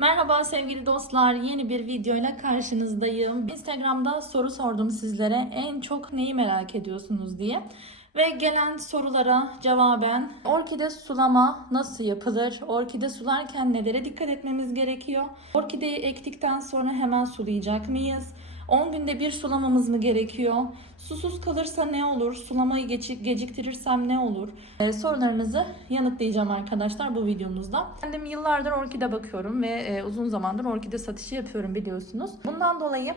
Merhaba sevgili dostlar. Yeni bir videoyla karşınızdayım. Instagram'da soru sordum sizlere. En çok neyi merak ediyorsunuz diye. Ve gelen sorulara cevaben orkide sulama nasıl yapılır? Orkide sularken nelere dikkat etmemiz gerekiyor? Orkideyi ektikten sonra hemen sulayacak mıyız? 10 günde bir sulamamız mı gerekiyor? Susuz kalırsa ne olur? Sulamayı geciktirirsem ne olur? Ee, sorularınızı yanıtlayacağım arkadaşlar bu videomuzda. Kendim yıllardır orkide bakıyorum ve e, uzun zamandır orkide satışı yapıyorum biliyorsunuz. Bundan dolayı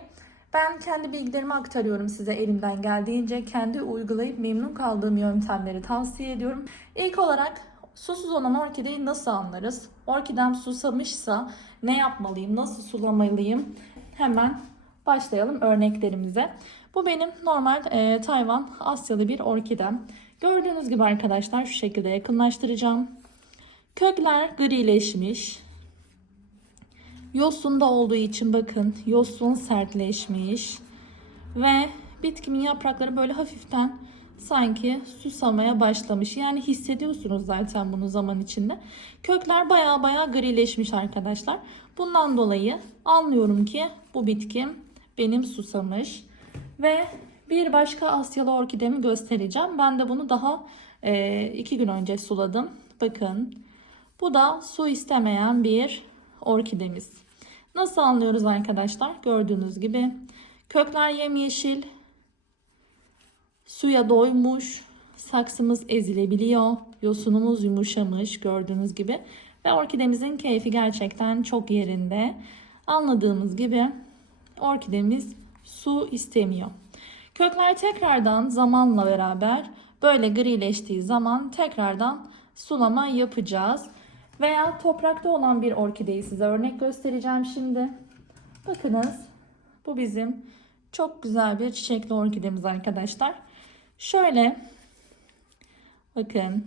ben kendi bilgilerimi aktarıyorum size elimden geldiğince. Kendi uygulayıp memnun kaldığım yöntemleri tavsiye ediyorum. İlk olarak susuz olan orkideyi nasıl anlarız? Orkidem susamışsa ne yapmalıyım? Nasıl sulamalıyım? Hemen başlayalım örneklerimize. Bu benim normal e, Tayvan Asyalı bir orkidem. Gördüğünüz gibi arkadaşlar şu şekilde yakınlaştıracağım. Kökler grileşmiş. Yosunda olduğu için bakın yosun sertleşmiş. Ve bitkimin yaprakları böyle hafiften sanki susamaya başlamış. Yani hissediyorsunuz zaten bunu zaman içinde. Kökler baya baya grileşmiş arkadaşlar. Bundan dolayı anlıyorum ki bu bitkim benim susamış. Ve bir başka Asyalı orkidemi göstereceğim. Ben de bunu daha e, iki gün önce suladım. Bakın bu da su istemeyen bir orkidemiz. Nasıl anlıyoruz arkadaşlar? Gördüğünüz gibi kökler yemyeşil, suya doymuş, saksımız ezilebiliyor, yosunumuz yumuşamış gördüğünüz gibi ve orkidemizin keyfi gerçekten çok yerinde. Anladığımız gibi orkidemiz su istemiyor. Kökler tekrardan zamanla beraber böyle grileştiği zaman tekrardan sulama yapacağız. Veya toprakta olan bir orkideyi size örnek göstereceğim şimdi. Bakınız bu bizim çok güzel bir çiçekli orkidemiz arkadaşlar. Şöyle bakın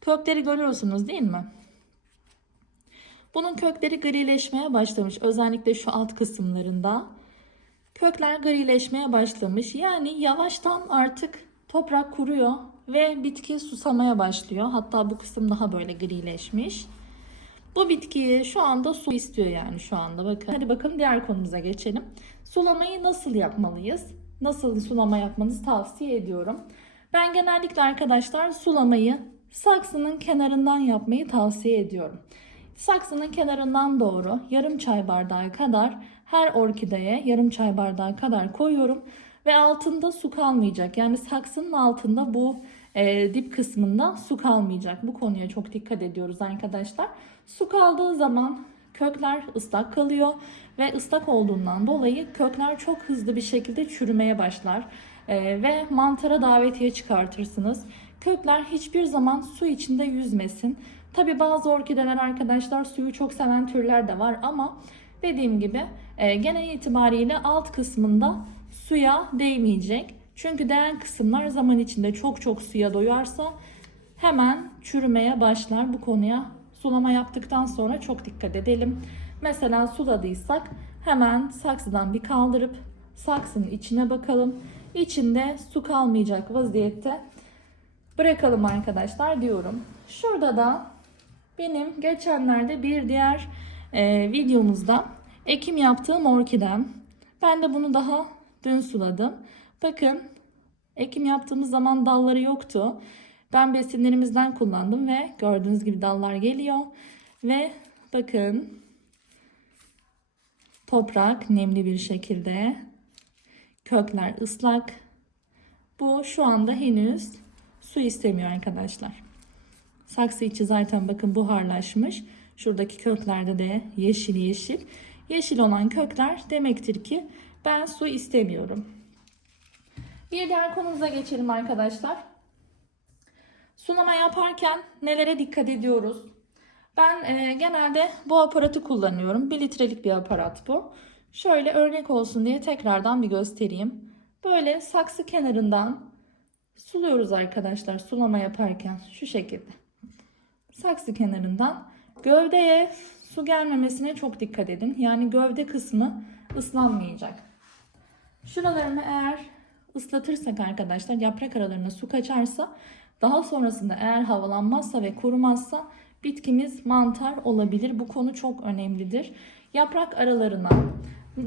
kökleri görüyorsunuz değil mi? Bunun kökleri grileşmeye başlamış. Özellikle şu alt kısımlarında. Kökler grileşmeye başlamış. Yani yavaştan artık toprak kuruyor ve bitki susamaya başlıyor. Hatta bu kısım daha böyle grileşmiş. Bu bitki şu anda su istiyor yani şu anda bakın. Hadi bakalım diğer konumuza geçelim. Sulamayı nasıl yapmalıyız? Nasıl sulama yapmanızı tavsiye ediyorum. Ben genellikle arkadaşlar sulamayı saksının kenarından yapmayı tavsiye ediyorum. Saksının kenarından doğru yarım çay bardağı kadar her orkideye yarım çay bardağı kadar koyuyorum ve altında su kalmayacak. Yani saksının altında bu e, dip kısmında su kalmayacak. Bu konuya çok dikkat ediyoruz arkadaşlar. Su kaldığı zaman kökler ıslak kalıyor ve ıslak olduğundan dolayı kökler çok hızlı bir şekilde çürümeye başlar E, ve mantara davetiye çıkartırsınız. Kökler hiçbir zaman su içinde yüzmesin. Tabi bazı orkideler arkadaşlar suyu çok seven türler de var ama dediğim gibi e, genel itibariyle alt kısmında suya değmeyecek. Çünkü değen kısımlar zaman içinde çok çok suya doyarsa hemen çürümeye başlar. Bu konuya sulama yaptıktan sonra çok dikkat edelim. Mesela suladıysak hemen saksıdan bir kaldırıp saksının içine bakalım. İçinde su kalmayacak vaziyette bırakalım arkadaşlar diyorum. Şurada da benim geçenlerde bir diğer e, videomuzda ekim yaptığım orkidem. Ben de bunu daha dün suladım. Bakın ekim yaptığımız zaman dalları yoktu. Ben besinlerimizden kullandım ve gördüğünüz gibi dallar geliyor. Ve bakın toprak nemli bir şekilde. Kökler ıslak. Bu şu anda henüz su istemiyor arkadaşlar. Saksı içi zaten bakın buharlaşmış. Şuradaki köklerde de yeşil yeşil. Yeşil olan kökler demektir ki ben su istemiyorum. Bir diğer konumuza geçelim arkadaşlar. Sulama yaparken nelere dikkat ediyoruz? Ben e, genelde bu aparatı kullanıyorum. 1 litrelik bir aparat bu. Şöyle örnek olsun diye tekrardan bir göstereyim. Böyle saksı kenarından suluyoruz arkadaşlar sulama yaparken şu şekilde. Saksı kenarından gövdeye su gelmemesine çok dikkat edin. Yani gövde kısmı ıslanmayacak. Şuralarını eğer ıslatırsak arkadaşlar yaprak aralarına su kaçarsa daha sonrasında eğer havalanmazsa ve kurumazsa bitkimiz mantar olabilir. Bu konu çok önemlidir. Yaprak aralarına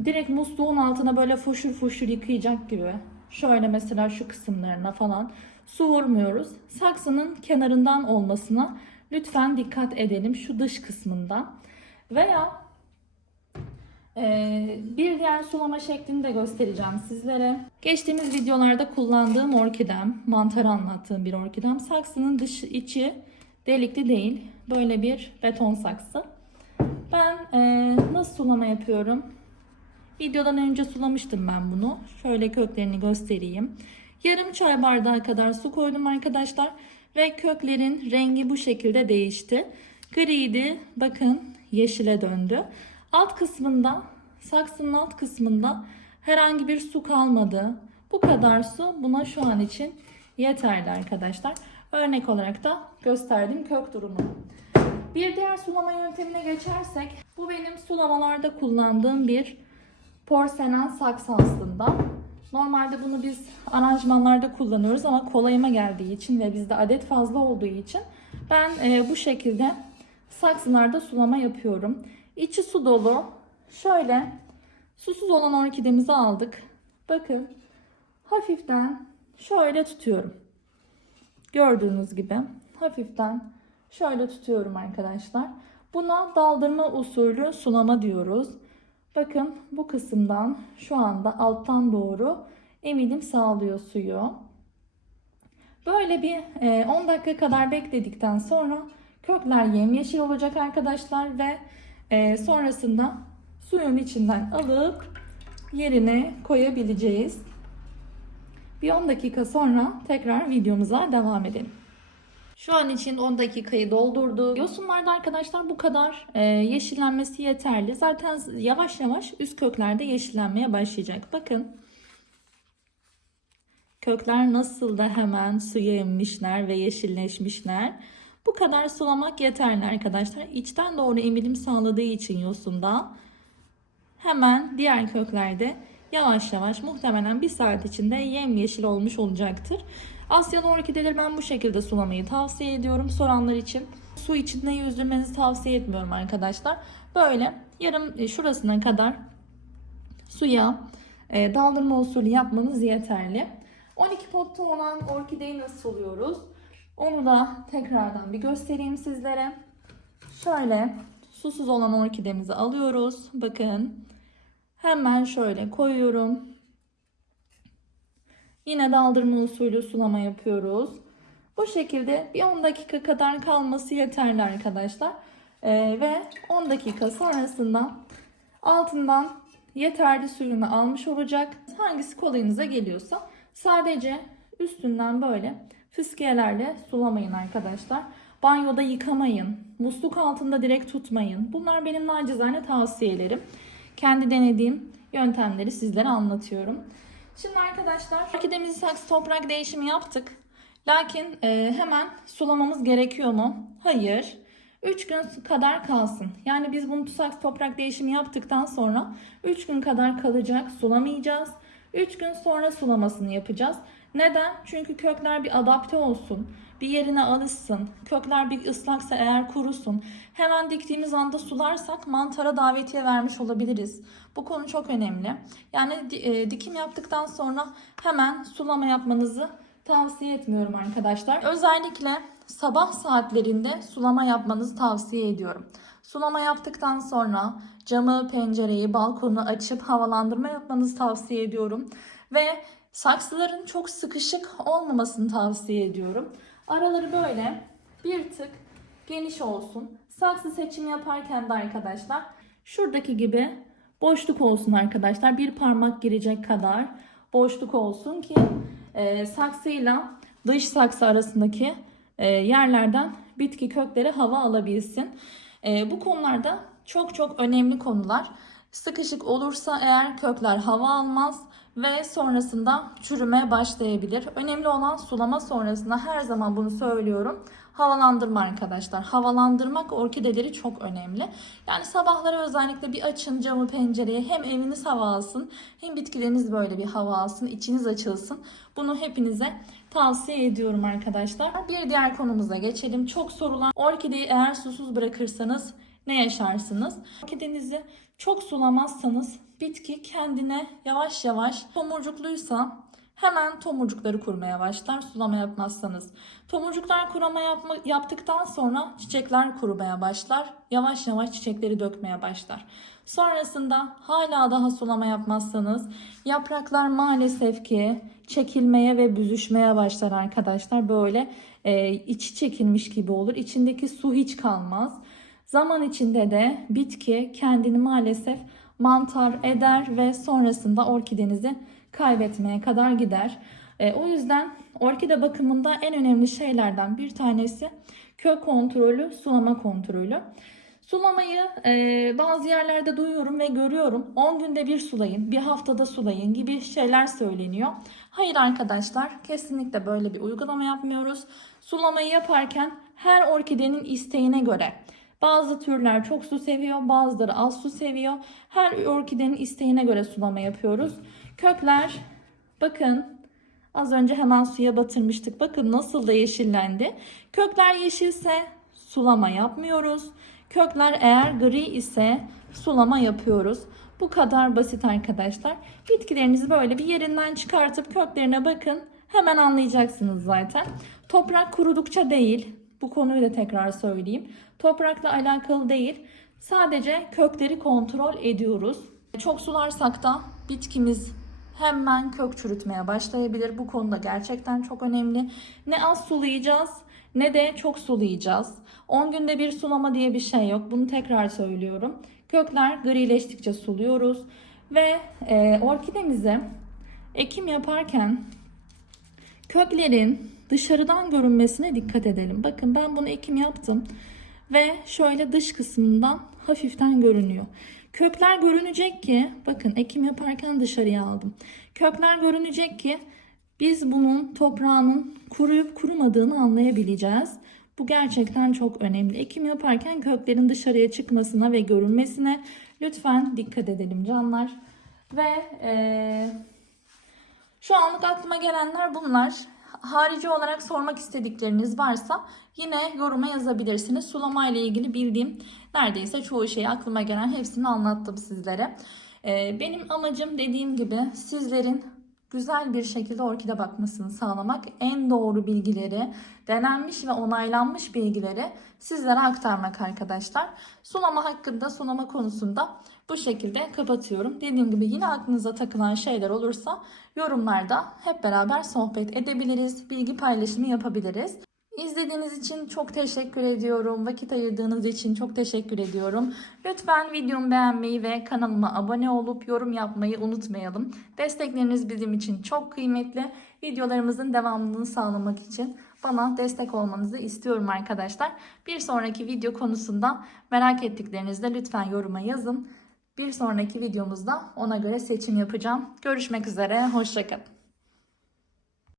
direkt musluğun altına böyle foşur foşur yıkayacak gibi şöyle mesela şu kısımlarına falan su vurmuyoruz. Saksının kenarından olmasına lütfen dikkat edelim şu dış kısmında. Veya ee, bir diğer sulama şeklini de göstereceğim sizlere. Geçtiğimiz videolarda kullandığım orkidem, mantarı anlattığım bir orkidem. Saksının dışı içi delikli değil. Böyle bir beton saksı. Ben e, nasıl sulama yapıyorum? Videodan önce sulamıştım ben bunu. Şöyle köklerini göstereyim. Yarım çay bardağı kadar su koydum arkadaşlar. Ve köklerin rengi bu şekilde değişti. Griydi. Bakın yeşile döndü. Alt kısmında, saksının alt kısmında herhangi bir su kalmadı. Bu kadar su buna şu an için yeterli arkadaşlar. Örnek olarak da gösterdiğim kök durumu. Bir diğer sulama yöntemine geçersek, bu benim sulamalarda kullandığım bir porselen saksı aslında. Normalde bunu biz aranjmanlarda kullanıyoruz ama kolayıma geldiği için ve bizde adet fazla olduğu için ben e, bu şekilde saksılarda sulama yapıyorum. İçi su dolu. Şöyle susuz olan orkidemizi aldık. Bakın hafiften şöyle tutuyorum. Gördüğünüz gibi hafiften şöyle tutuyorum arkadaşlar. Buna daldırma usulü sulama diyoruz. Bakın bu kısımdan şu anda alttan doğru emilim sağlıyor suyu. Böyle bir e, 10 dakika kadar bekledikten sonra kökler yemyeşil olacak arkadaşlar ve e, sonrasında suyun içinden alıp yerine koyabileceğiz. Bir 10 dakika sonra tekrar videomuza devam edelim. Şu an için 10 dakikayı doldurdu. Yosunlarda arkadaşlar bu kadar e, yeşillenmesi yeterli. Zaten yavaş yavaş üst köklerde yeşillenmeye başlayacak. Bakın. Kökler nasıl da hemen suya emmişler ve yeşilleşmişler. Bu kadar sulamak yeterli arkadaşlar. İçten doğru emilim sağladığı için yosunda hemen diğer köklerde yavaş yavaş muhtemelen bir saat içinde yemyeşil olmuş olacaktır. Asyalı orkideleri ben bu şekilde sulamayı tavsiye ediyorum soranlar için. Su içinde yüzdürmenizi tavsiye etmiyorum arkadaşlar. Böyle yarım e, şurasına kadar suya e, daldırma usulü yapmanız yeterli. 12 potta olan orkideyi nasıl suluyoruz? Onu da tekrardan bir göstereyim sizlere. Şöyle susuz olan orkidemizi alıyoruz. Bakın. Hemen şöyle koyuyorum. Yine daldırma usulü sulama yapıyoruz. Bu şekilde bir 10 dakika kadar kalması yeterli arkadaşlar. Ee, ve 10 dakika sonrasında altından yeterli suyunu almış olacak. Hangisi kolayınıza geliyorsa sadece üstünden böyle fıskiyelerle sulamayın arkadaşlar. Banyoda yıkamayın. Musluk altında direkt tutmayın. Bunlar benim nacizane tavsiyelerim. Kendi denediğim yöntemleri sizlere anlatıyorum. Şimdi arkadaşlar orkidemizi saksı toprak değişimi yaptık. Lakin e, hemen sulamamız gerekiyor mu? Hayır. 3 gün kadar kalsın. Yani biz bunu saksı toprak değişimi yaptıktan sonra 3 gün kadar kalacak. Sulamayacağız. 3 gün sonra sulamasını yapacağız. Neden? Çünkü kökler bir adapte olsun. Bir yerine alışsın. Kökler bir ıslaksa eğer kurusun. Hemen diktiğimiz anda sularsak mantara davetiye vermiş olabiliriz. Bu konu çok önemli. Yani e, dikim yaptıktan sonra hemen sulama yapmanızı tavsiye etmiyorum arkadaşlar. Özellikle sabah saatlerinde sulama yapmanızı tavsiye ediyorum. Sulama yaptıktan sonra camı, pencereyi, balkonu açıp havalandırma yapmanızı tavsiye ediyorum. Ve saksıların çok sıkışık olmamasını tavsiye ediyorum. Araları böyle bir tık geniş olsun. Saksı seçimi yaparken de arkadaşlar şuradaki gibi boşluk olsun arkadaşlar. Bir parmak girecek kadar boşluk olsun ki e, saksıyla dış saksı arasındaki e, yerlerden bitki kökleri hava alabilsin. E, bu konularda çok çok önemli konular. Sıkışık olursa eğer kökler hava almaz ve sonrasında çürüme başlayabilir. Önemli olan sulama sonrasında her zaman bunu söylüyorum. Havalandırma arkadaşlar. Havalandırmak orkideleri çok önemli. Yani sabahları özellikle bir açın camı pencereyi hem eviniz hava alsın hem bitkileriniz böyle bir hava alsın, içiniz açılsın. Bunu hepinize tavsiye ediyorum arkadaşlar. Bir diğer konumuza geçelim. Çok sorulan orkideyi eğer susuz bırakırsanız ne yaşarsınız? Orkidenizi çok sulamazsanız bitki kendine yavaş yavaş tomurcukluysa hemen tomurcukları kurmaya başlar sulama yapmazsanız. Tomurcuklar kurama yapma, yaptıktan sonra çiçekler kurumaya başlar. Yavaş yavaş çiçekleri dökmeye başlar. Sonrasında hala daha sulama yapmazsanız yapraklar maalesef ki çekilmeye ve büzüşmeye başlar arkadaşlar. Böyle e, içi çekilmiş gibi olur. İçindeki su hiç kalmaz. Zaman içinde de bitki kendini maalesef mantar eder ve sonrasında orkidenizi kaybetmeye kadar gider. E, o yüzden orkide bakımında en önemli şeylerden bir tanesi kök kontrolü, sulama kontrolü. Sulamayı e, bazı yerlerde duyuyorum ve görüyorum. 10 günde bir sulayın, bir haftada sulayın gibi şeyler söyleniyor. Hayır arkadaşlar, kesinlikle böyle bir uygulama yapmıyoruz. Sulamayı yaparken her orkidenin isteğine göre bazı türler çok su seviyor, bazıları az su seviyor. Her orkidenin isteğine göre sulama yapıyoruz. Kökler bakın az önce hemen suya batırmıştık. Bakın nasıl da yeşillendi. Kökler yeşilse sulama yapmıyoruz. Kökler eğer gri ise sulama yapıyoruz. Bu kadar basit arkadaşlar. Bitkilerinizi böyle bir yerinden çıkartıp köklerine bakın. Hemen anlayacaksınız zaten. Toprak kurudukça değil. Bu konuyu da tekrar söyleyeyim. Toprakla alakalı değil. Sadece kökleri kontrol ediyoruz. Çok sularsak da bitkimiz hemen kök çürütmeye başlayabilir. Bu konuda gerçekten çok önemli. Ne az sulayacağız ne de çok sulayacağız. 10 günde bir sulama diye bir şey yok. Bunu tekrar söylüyorum. Kökler grileştikçe suluyoruz. Ve e, orkidemize ekim yaparken köklerin dışarıdan görünmesine dikkat edelim. Bakın ben bunu ekim yaptım ve şöyle dış kısmından hafiften görünüyor. Kökler görünecek ki bakın ekim yaparken dışarıya aldım. Kökler görünecek ki biz bunun toprağının kuruyup kurumadığını anlayabileceğiz. Bu gerçekten çok önemli. Ekim yaparken köklerin dışarıya çıkmasına ve görünmesine lütfen dikkat edelim canlar. Ve eee şu anlık aklıma gelenler bunlar. Harici olarak sormak istedikleriniz varsa yine yoruma yazabilirsiniz. Sulama ile ilgili bildiğim neredeyse çoğu şeyi aklıma gelen hepsini anlattım sizlere. Ee, benim amacım dediğim gibi sizlerin güzel bir şekilde orkide bakmasını sağlamak. En doğru bilgileri, denenmiş ve onaylanmış bilgileri sizlere aktarmak arkadaşlar. Sulama hakkında, sulama konusunda bu şekilde kapatıyorum. Dediğim gibi yine aklınıza takılan şeyler olursa yorumlarda hep beraber sohbet edebiliriz, bilgi paylaşımı yapabiliriz. İzlediğiniz için çok teşekkür ediyorum. Vakit ayırdığınız için çok teşekkür ediyorum. Lütfen videomu beğenmeyi ve kanalıma abone olup yorum yapmayı unutmayalım. Destekleriniz bizim için çok kıymetli. Videolarımızın devamlılığını sağlamak için bana destek olmanızı istiyorum arkadaşlar. Bir sonraki video konusunda merak ettiklerinizde lütfen yoruma yazın. Bir sonraki videomuzda ona göre seçim yapacağım. Görüşmek üzere, hoşçakalın.